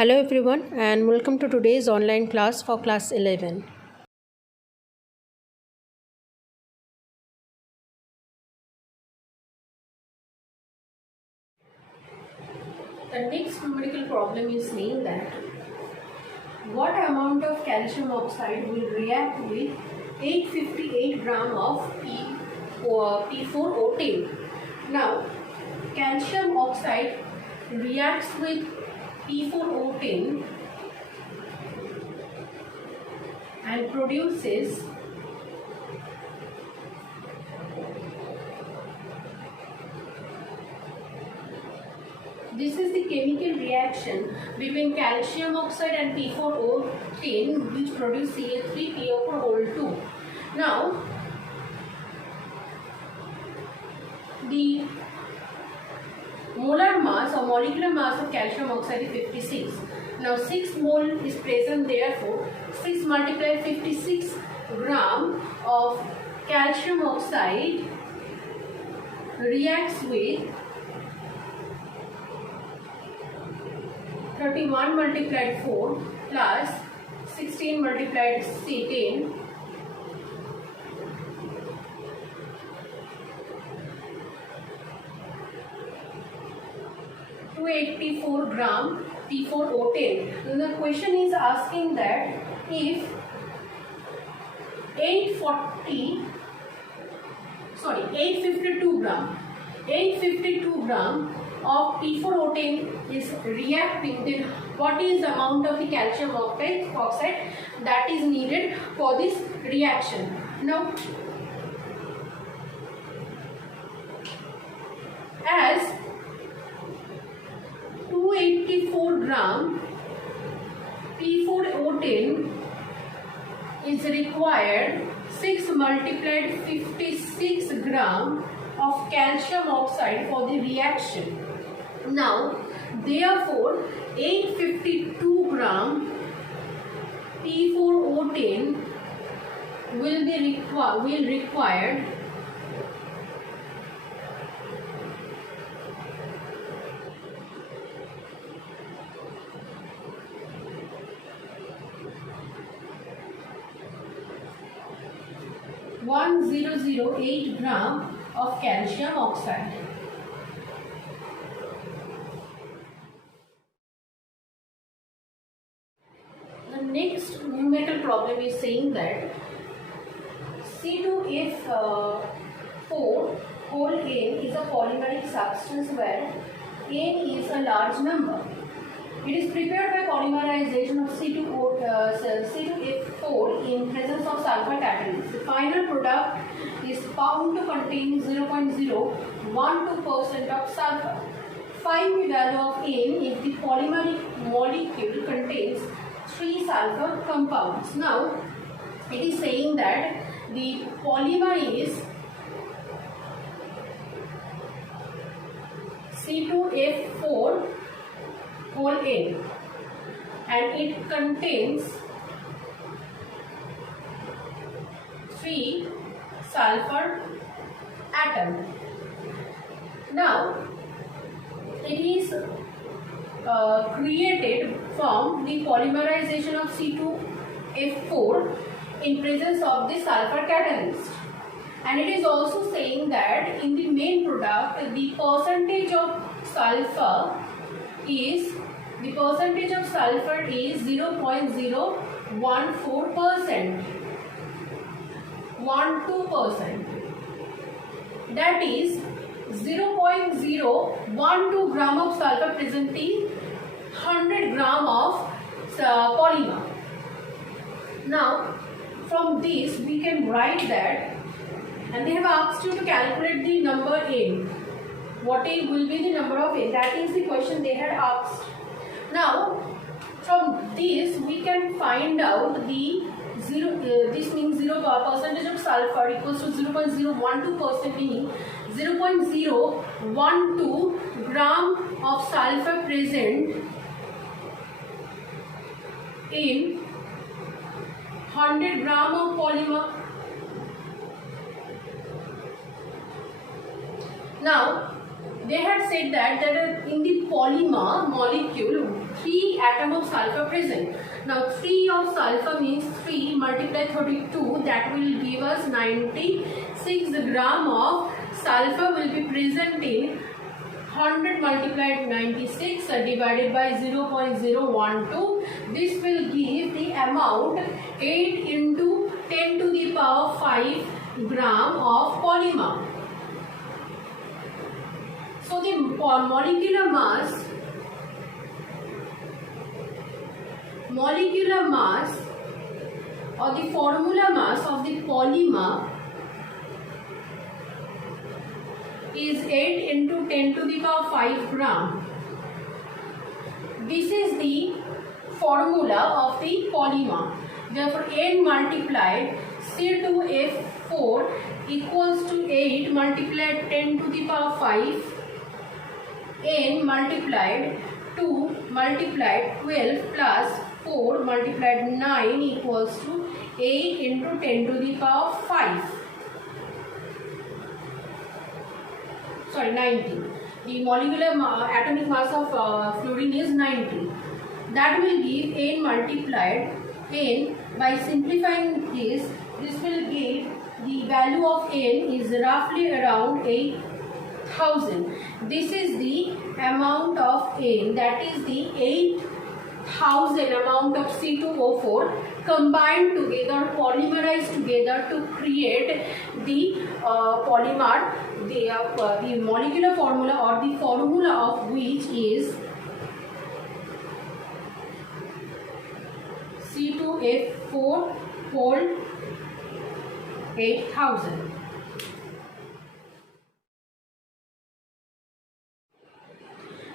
Hello everyone and welcome to today's online class for class 11. The next numerical problem is saying that what amount of calcium oxide will react with 858 gram of P4O10. Now, calcium oxide reacts with P4O10 and produces this is the chemical reaction between calcium oxide and P4O10 which produce CH3PO4 Now, the molar mass or molecular mass of calcium oxide is 56. Now 6 mole is present, therefore 6 multiplied 56 gram of calcium oxide reacts with 31 multiplied 4 plus 16 multiplied 10 284 gram P4O10. And the question is asking that if 852 gram of P4O10 is reacting, then what is the amount of the calcium oxide that is needed for this reaction? Now, as 284 gram P4O10 is required, 6 multiplied 56 gram of calcium oxide for the reaction. Now, therefore, 852 gram P4O10 will required 1008 gram of calcium oxide. The next numerical problem is saying that C2F4 whole N is a polymeric substance where N is a large number. It is prepared by polymerization of C2F4 in presence of sulfur catalyst. The final product is found to contain 0.012% of sulfur. Find the value of N if the polymeric molecule contains 3 sulfur compounds. Now, it is saying that the polymer is C2F4 whole N and it contains 3 sulfur atom. Now, it is created from the polymerization of C2F4 in presence of the sulfur catalyst. And it is also saying that in the main product, the percentage of sulfur is 0.014%. 12%. That is 0.012 gram of sulfur presenting 100 gram of polymer. Now, from this we can write that, and they have asked you to calculate the number N. What will be the number of N? That is the question they had asked. Now, from this we can find out the this means percentage of sulfur equals to 0.012%, meaning 0.012 gram of sulfur present in 100 gram of polymer. Now, they had said that in the polymer molecule 3 atoms of sulfur present. Now 3 of sulfur means 3 multiply 32, that will give us 96 gram of sulfur will be present in 100 multiplied 96 divided by 0.012. This will give the amount 8 into 10 to the power 5 gram of polymer. So the molecular mass or the formula mass of the polymer is 8 into 10 to the power 5 gram. This is the formula of the polymer. Therefore, N multiplied C2F4 equals to 8 multiplied 10 to the power 5 N multiplied 2 multiplied 12 plus 4 multiplied 9 equals to 8 into 10 to the power 5. Sorry, 90. The molecular atomic mass of fluorine is 90. That will give N multiplied N. By simplifying this will give the value of N is roughly around 8,000. This is the amount of N, that is the 8,000 amount of C2O4 combined together, polymerized together to create the polymer, the molecular formula or the formula of which is C2F4 whole 8,000.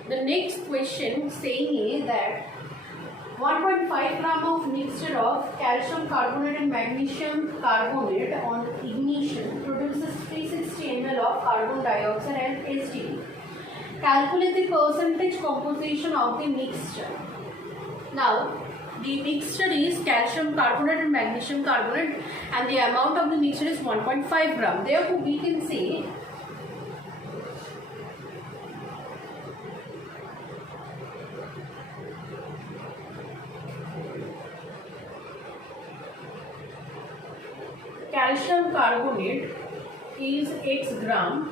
The next question saying is that 1.5 gram of mixture of calcium carbonate and magnesium carbonate on ignition produces 360 ml of carbon dioxide and HDP. Calculate the percentage composition of the mixture. Now, the mixture is calcium carbonate and magnesium carbonate and the amount of the mixture is 1.5 gram. Therefore, we can say calcium carbonate is x gram.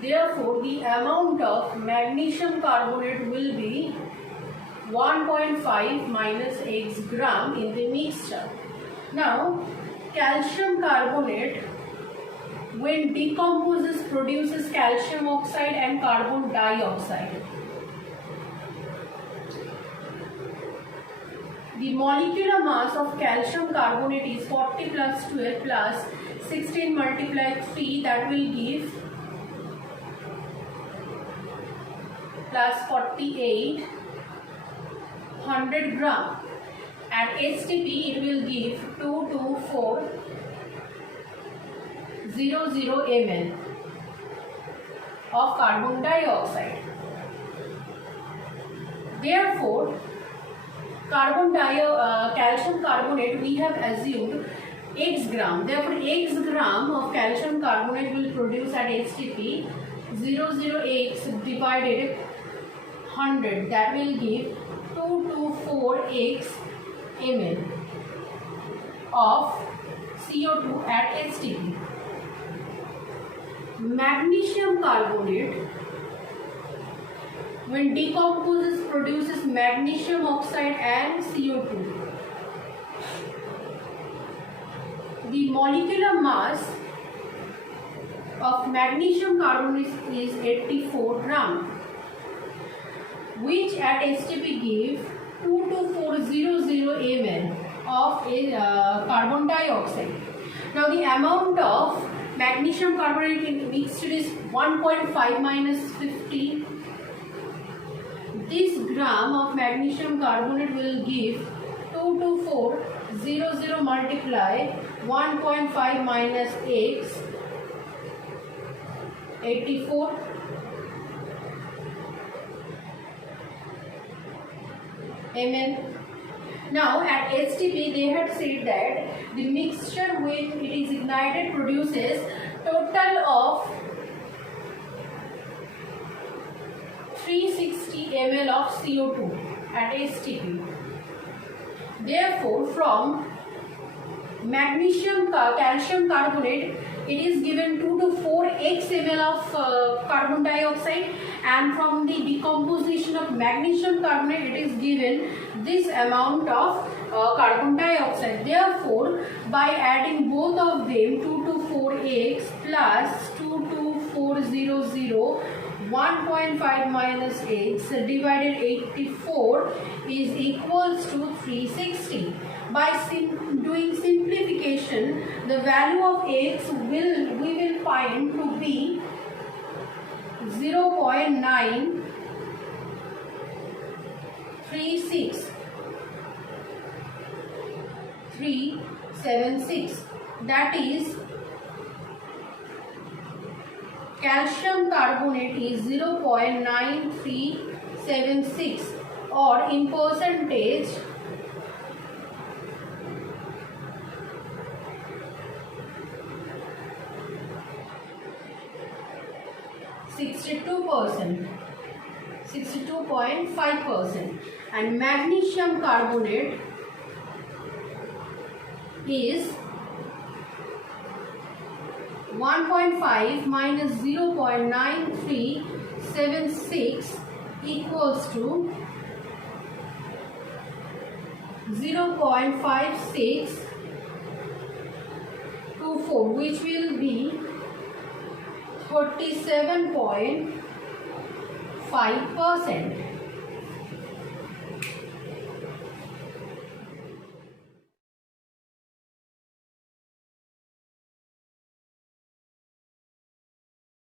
Therefore, the amount of magnesium carbonate will be 1.5 minus x gram in the mixture. Now, calcium carbonate when decomposes produces calcium oxide and carbon dioxide. The molecular mass of calcium carbonate is 40 plus 12 plus 16 multiplied 3, that will give plus 48 100 gram. At HTP it will give 22400 ml of carbon dioxide. Therefore, calcium carbonate we have assumed x gram. Therefore, x gram of calcium carbonate will produce at HTP 00x divided 100, that will give 224x ml of CO2 at HTP. Magnesium carbonate when decomposes produces magnesium oxide and CO2. The molecular mass of magnesium carbonate is 84 gram, which at HTP give 22400 ml of carbon dioxide. Now the amount of magnesium carbonate in mixture is 1.5 minus 50. This gram of magnesium carbonate will give 22400 multiply 1.5 minus x 84 ml. Now at HTP they had said that the mixture when it is ignited produces total of ml of CO2 at STP. Therefore, from calcium carbonate, it is given 2 to 4 x ml of carbon dioxide, and from the decomposition of magnesium carbonate, it is given this amount of carbon dioxide. Therefore, by adding both of them, 2 to 4x plus 2 to 400, 1.5 minus x divided 84 is equals to 360. By doing simplification, the value of x we will find to be 0.936 that is calcium carbonate is 0.9376, or in percentage 62%, 62.5%, and magnesium carbonate is 1.5 minus 0.9376 equals to 0.5624, which will be 37.5%.